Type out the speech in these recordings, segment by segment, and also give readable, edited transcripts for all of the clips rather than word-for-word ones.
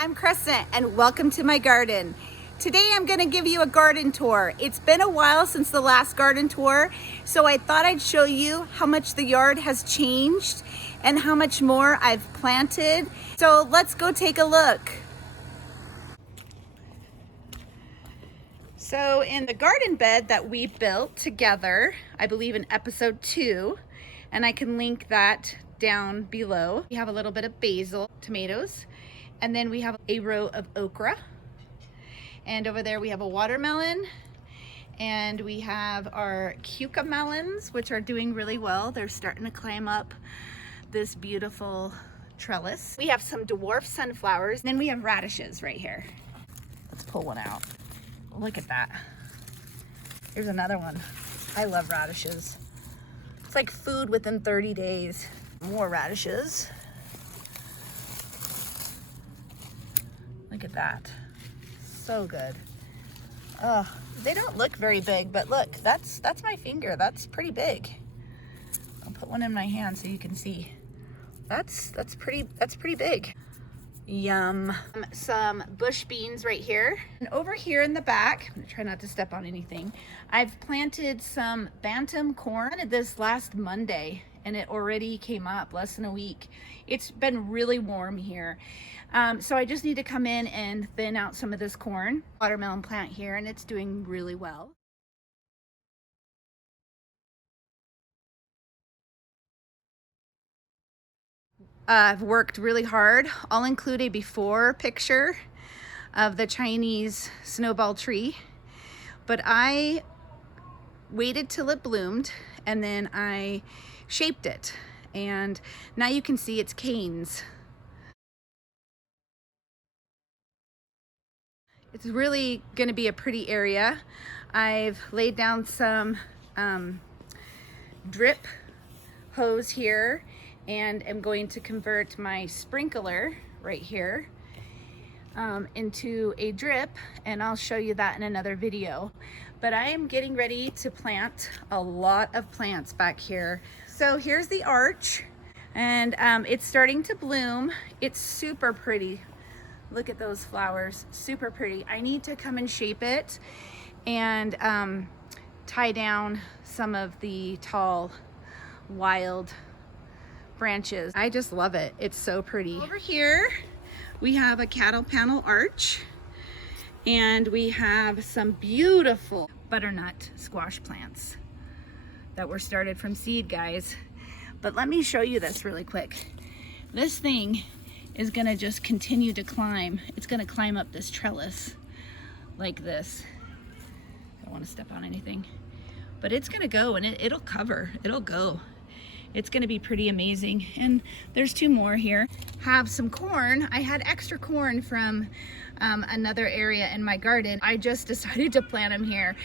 I'm Crescent and welcome to my garden. Today I'm going to give you a garden tour. It's been a while since the last garden tour, so I thought I'd show you how much the yard has changed and how much more I've planted. So let's go take a look. So in the garden bed that we built together, I believe in episode 2, and I can link that down below. We have a little bit of basil, tomatoes, and then we have a row of okra. And over there we have a watermelon, and we have our cucamelons, which are doing really well. They're starting to climb up this beautiful trellis. We have some dwarf sunflowers, and then we have radishes right here. Let's pull one out. Look at that. Here's another one. I love radishes. It's like food within 30 days. More radishes. Look at that. So good. They don't look very big, but look, that's my finger. That's pretty big. I'll put one in my hand so you can see. That's pretty big. Yum. Some bush beans right here. And over here in the back, I'm gonna try not to step on anything. I've planted some bantam corn. I planted this last Monday and it already came up less than a week. It's been really warm here. So I just need to come in and thin out some of this corn. Watermelon plant here, and it's doing really well. I've worked really hard. I'll include a before picture of the Chinese snowball tree, but I waited till it bloomed and then I shaped it, and now you can see its canes. It's really going to be a pretty area. I've laid down some drip hose here, and I'm going to convert my sprinkler right here into a drip, and I'll show you that in another video. But I am getting ready to plant a lot of plants back here. So here's the arch, and it's starting to bloom. It's super pretty. Look at those flowers, super pretty. I need to come and shape it and tie down some of the tall wild branches. I just love it. It's so pretty. Over here we have a cattle panel arch, and we have some beautiful butternut squash plants that were started from seed, guys. But let me show you this really quick. This thing is gonna just continue to climb. It's gonna climb up this trellis like this. I don't wanna step on anything, but it's gonna go, and it'll cover, it'll go. It's gonna be pretty amazing. And there's 2 more here. Have some corn. I had extra corn from another area in my garden. I just decided to plant them here.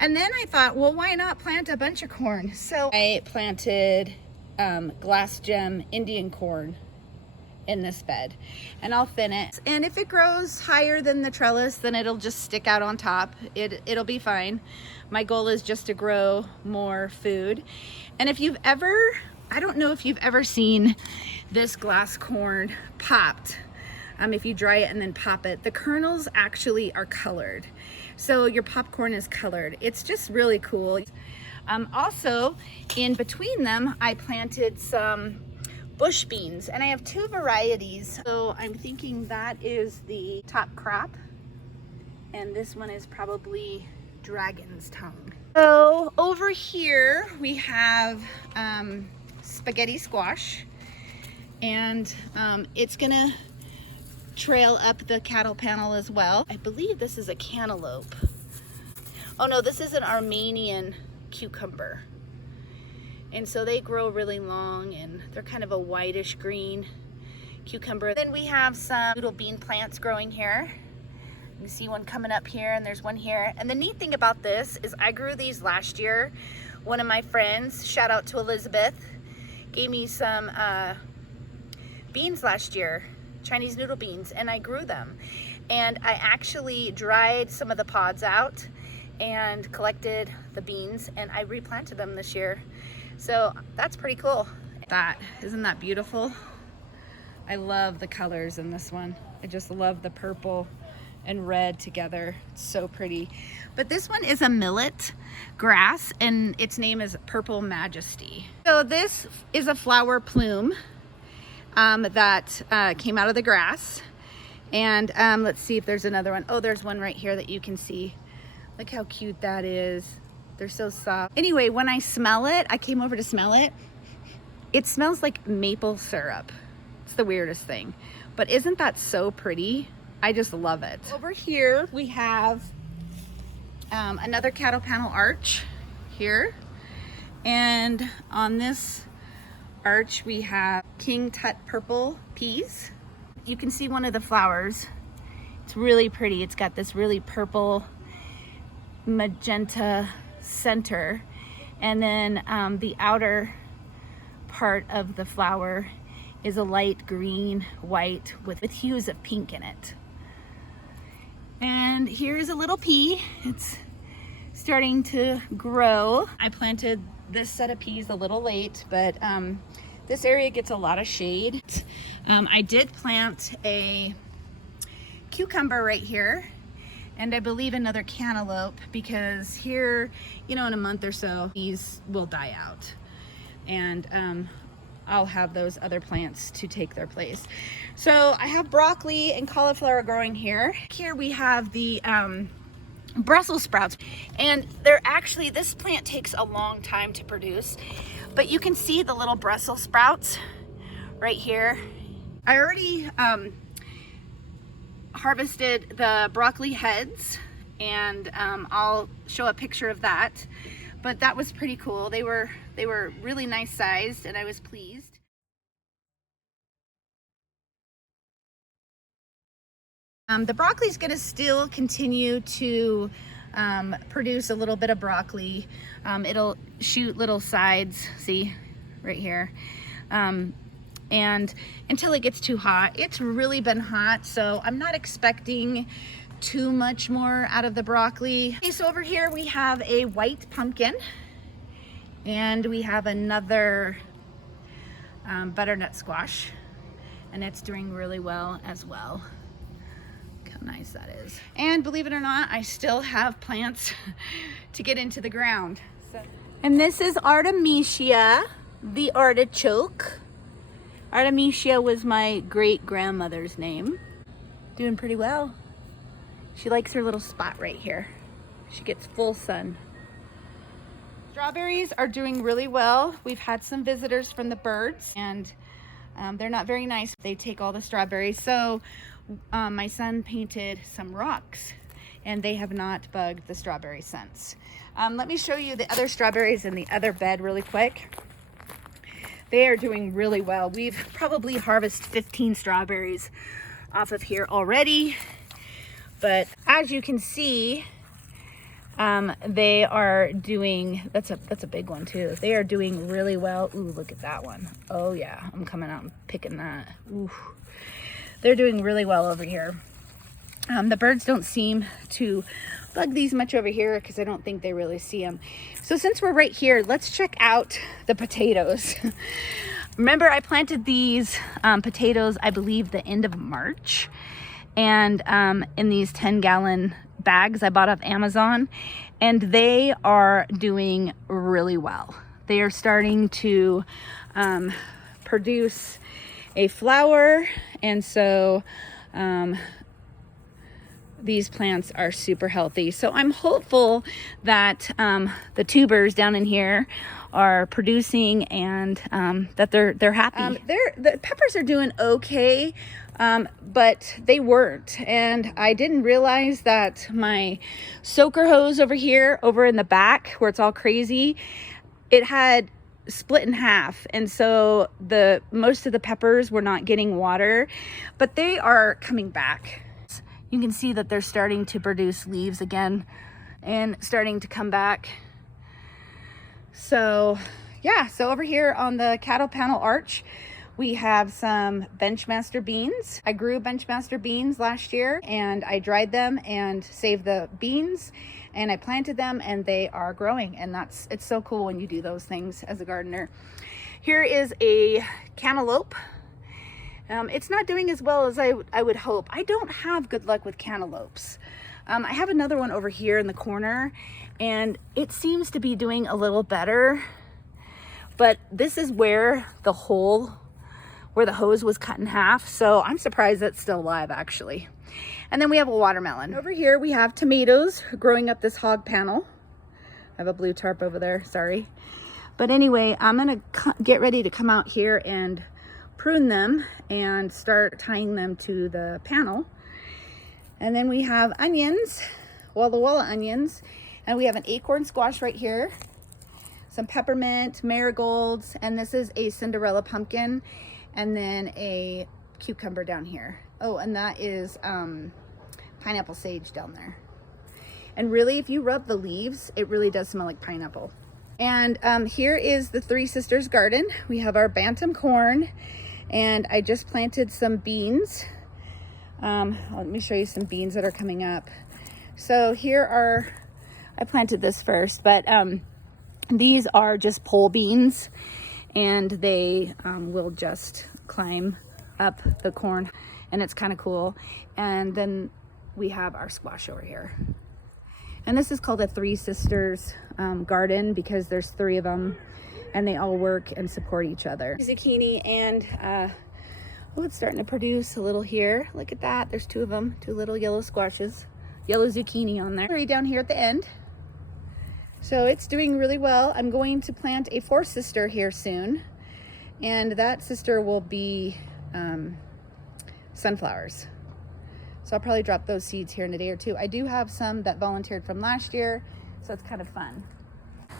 And then I thought, well, why not plant a bunch of corn? So I planted glass gem Indian corn in this bed, and I'll thin it. And if it grows higher than the trellis, then it'll just stick out on top. It'll be fine. My goal is just to grow more food. And if you've ever, I don't know if you've ever seen this glass corn popped. If you dry it and then pop it, the kernels actually are colored. So your popcorn is colored. It's just really cool. Also, in between them, I planted some bush beans, and I have 2 varieties. So I'm thinking that is the top crop, and this one is probably dragon's tongue. So over here we have spaghetti squash, and it's gonna trail up the cattle panel as well. I believe this is a cantaloupe. Oh no, this is an Armenian cucumber. And so they grow really long, and they're kind of a whitish green cucumber. Then we have some noodle bean plants growing here. You see one coming up here, and there's one here. And the neat thing about this is I grew these last year. One of my friends, shout out to Elizabeth, gave me some beans last year, Chinese noodle beans, and I grew them. And I actually dried some of the pods out and collected the beans, and I replanted them this year. So that's pretty cool. Isn't that beautiful? I love the colors in this one. I just love the purple and red together. It's so pretty. But this one is a millet grass, and its name is Purple Majesty. So this is a flower plume that came out of the grass. And let's see if there's another one. Oh, there's one right here that you can see. Look how cute that is. They're so soft. Anyway, when I smell it, I came over to smell it. It smells like maple syrup. It's the weirdest thing. But isn't that so pretty? I just love it. Over here we have another cattle panel arch here. And on this arch we have King Tut purple peas. You can see one of the flowers. It's really pretty. It's got this really purple magenta center. And then the outer part of the flower is a light green, white with hues of pink in it. And here's a little pea. It's starting to grow. I planted this set of peas a little late, but this area gets a lot of shade. I did plant a cucumber right here, and I believe another cantaloupe, because here, you know, in a month or so, these will die out. And I'll have those other plants to take their place. So I have broccoli and cauliflower growing here. Here we have the Brussels sprouts, and they're actually, this plant takes a long time to produce, but you can see the little Brussels sprouts right here. I already harvested the broccoli heads, and I'll show a picture of that. But that was pretty cool. They were really nice sized, and I was pleased. The broccoli is going to still continue to produce a little bit of broccoli. It'll shoot little sides, see right here, and until it gets too hot. It's really been hot, so I'm not expecting too much more out of the broccoli. Okay, so over here we have a white pumpkin, and we have another butternut squash, and it's doing really well as well. Look how nice that is. And believe it or not, I still have plants to get into the ground. And this is Artemisia, the artichoke. Artemisia was my great-grandmother's name. Doing pretty well. She likes her little spot right here. She gets full sun. Strawberries are doing really well. We've had some visitors from the birds, and they're not very nice. They take all the strawberries. So my son painted some rocks, and they have not bugged the strawberries since. Let me show you the other strawberries in the other bed really quick. They are doing really well. We've probably harvested 15 strawberries off of here already. But as you can see, they are doing, that's a big one too. They are doing really well. Ooh, look at that one. Oh yeah, I'm coming out and picking that. Ooh, they're doing really well over here. The birds don't seem to bug these much over here because I don't think they really see them. So since we're right here, let's check out the potatoes. Remember, I planted these potatoes, I believe, the end of March. And in these 10-gallon bags I bought off Amazon, and they are doing really well. They are starting to produce a flower, and so these plants are super healthy. So I'm hopeful that the tubers down in here are producing, and that they're happy. The peppers are doing okay. But they weren't, and I didn't realize that my soaker hose over here, over in the back where it's all crazy, it had split in half, and so most of the peppers were not getting water, but they are coming back. You can see that they're starting to produce leaves again and starting to come back. So yeah, so over here on the cattle panel arch, we have some Benchmaster beans. I grew Benchmaster beans last year, and I dried them and saved the beans, and I planted them, and they are growing, and it's so cool when you do those things as a gardener. Here is a cantaloupe, It's not doing as well as I would hope. I don't have good luck with cantaloupes. I have another one over here in the corner, and it seems to be doing a little better, but this is where the hole, where the hose was cut in half, so I'm surprised that's still alive actually. And then we have a watermelon. Over here we have tomatoes growing up this hog panel. I have a blue tarp over there, sorry. But anyway, I'm gonna get ready to come out here and prune them and start tying them to the panel. And then we have onions, Walla Walla onions, and we have an acorn squash right here, some peppermint, marigolds, and this is a Cinderella pumpkin, and then a cucumber down here. Oh, and that is pineapple sage down there. And really, if you rub the leaves, it really does smell like pineapple. And here is the Three Sisters garden. We have our bantam corn, and I just planted some beans. Let me show you some beans that are coming up. So here are, I planted this first, but these are just pole beans, and they will just climb up the corn, and it's kind of cool. And then we have our squash over here. And this is called a Three Sisters garden because there's 3 of them and they all work and support each other. Zucchini, and oh, it's starting to produce a little here. Look at that, there's 2 of them, 2 little yellow squashes, yellow zucchini on there. Right down here at the end. So it's doing really well. I'm going to plant a 4th sister here soon, and that sister will be sunflowers. So I'll probably drop those seeds here in a day or 2. I do have some that volunteered from last year, so it's kind of fun.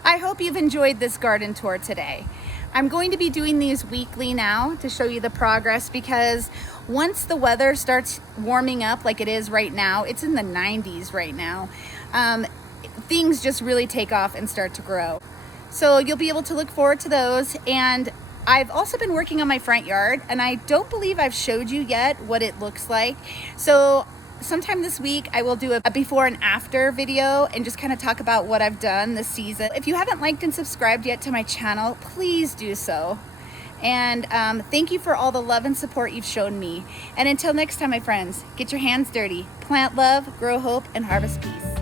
I hope you've enjoyed this garden tour today. I'm going to be doing these weekly now to show you the progress, because once the weather starts warming up like it is right now, it's in the 90s right now, things just really take off and start to grow. So you'll be able to look forward to those. And I've also been working on my front yard, and I don't believe I've showed you yet what it looks like. So sometime this week I will do a before and after video and just kind of talk about what I've done this season. If you haven't liked and subscribed yet to my channel, please do so. And thank you for all the love and support you've shown me. And until next time, my friends, get your hands dirty, plant love, grow hope, and harvest peace.